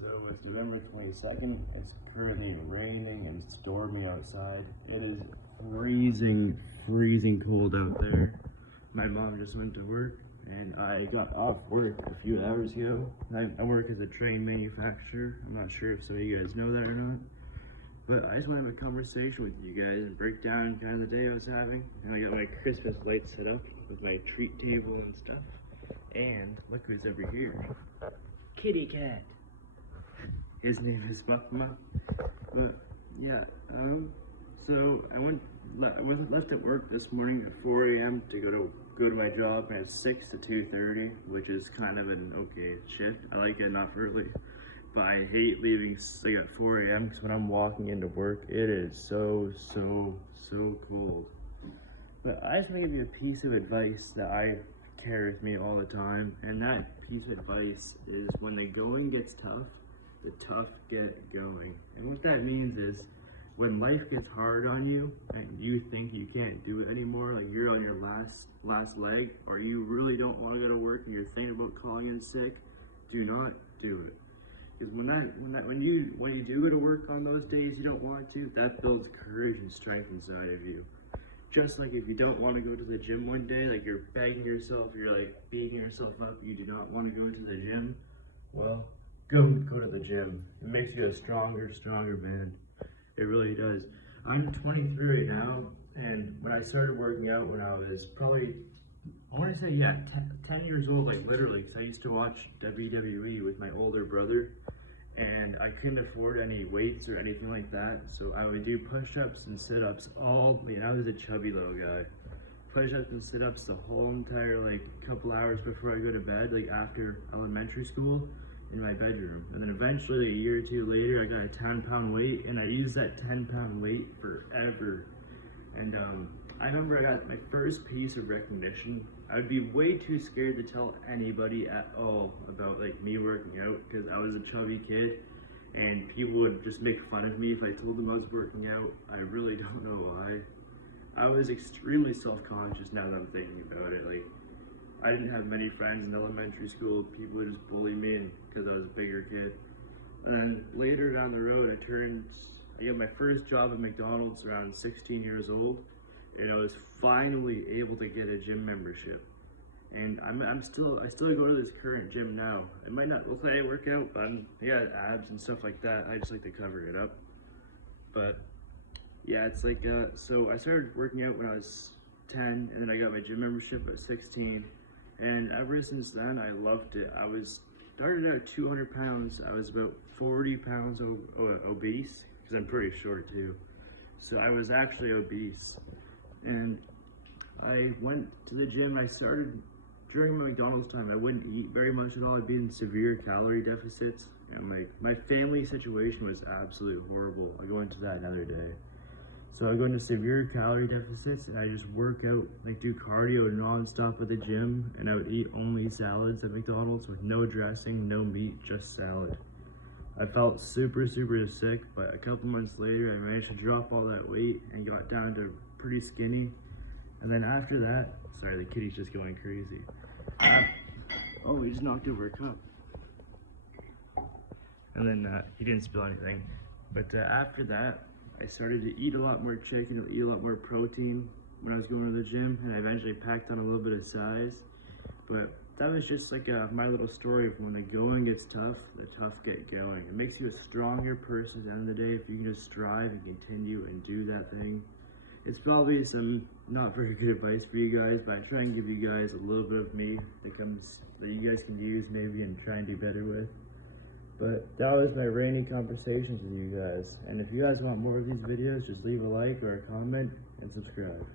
So it's November 22nd. It's currently raining and stormy outside. It is freezing cold out there. My mom just went to work and I got off work a few hours ago. I work as a train manufacturer. I'm not sure if some of you guys know that or not. But I just want to have a conversation with you guys and break down kind of the day I was having. And I got my Christmas lights set up with my treat table and stuff. And look who's over here. Kitty cat. His name is Muffma. But yeah, so I left at work this morning at 4 a.m. to go to my job, and it's 6 to 2:30, which is kind of an okay shift. I like getting off early, but I hate leaving like at 4 a.m. because when I'm walking into work, it is so cold. But I just want to give you a piece of advice that I carry with me all the time, and that piece of advice is when the going gets tough, the tough get going. And what that means is when life gets hard on you and you think you can't do it anymore, like you're on your last leg, or you really don't want to go to work and you're thinking about calling in sick, do not do it. Because when you do go to work on those days you don't want to, that builds courage and strength inside of you. Just like if you don't want to go to the gym one day, like you're begging yourself, you're like beating yourself up, you do not want to go to the gym, well, go to the gym. It makes you a stronger man. It really does. I'm 23 right now, and when I started working out when I was probably, I want to say, yeah, 10 years old, like literally, because I used to watch WWE with my older brother, and I couldn't afford any weights or anything like that, so I would do push-ups and sit-ups I was a chubby little guy. Push-ups and sit-ups the whole entire, like, couple hours before I go to bed, like after elementary school, in my bedroom. And then eventually, a year or two later, I got a 10-pound weight, and I used that 10-pound weight forever. And I remember I got my first piece of recognition. I'd be way too scared to tell anybody at all about like me working out because I was a chubby kid and people would just make fun of me if I told them I was working out. I really don't know why. I was extremely self-conscious now that I'm thinking about it. Like, I didn't have many friends in elementary school. People would just bully me because I was a bigger kid. And then later down the road, I got my first job at McDonald's around 16 years old, and I was finally able to get a gym membership. And I still go to this current gym now. It might not look like I work out, but I got abs and stuff like that. I just like to cover it up. But yeah, it's like, so I started working out when I was 10, and then I got my gym membership at 16. And ever since then, I loved it. Started out 200 pounds. I was about 40 pounds obese, because I'm pretty short too. So I was actually obese. And I went to the gym. I started, during my McDonald's time, I wouldn't eat very much at all. I'd be in severe calorie deficits. And like, my family situation was absolutely horrible. I'll go into that another day. So I go into severe calorie deficits, and I just work out, like do cardio non-stop at the gym, and I would eat only salads at McDonald's with no dressing, no meat, just salad. I felt super sick, but a couple months later, I managed to drop all that weight and got down to pretty skinny. And then after that, sorry, the kitty's just going crazy. Oh, he just knocked over a cup. And then he didn't spill anything. But after that, I started to eat a lot more chicken, eat a lot more protein when I was going to the gym, and I eventually packed on a little bit of size. But that was just like my little story of when the going gets tough, the tough get going. It makes you a stronger person at the end of the day if you can just strive and continue and do that thing. It's probably some not very good advice for you guys, but I try and give you guys a little bit of me that you guys can use maybe and try and do better with. But that was my rainy conversations with you guys. And if you guys want more of these videos, just leave a like or a comment and subscribe.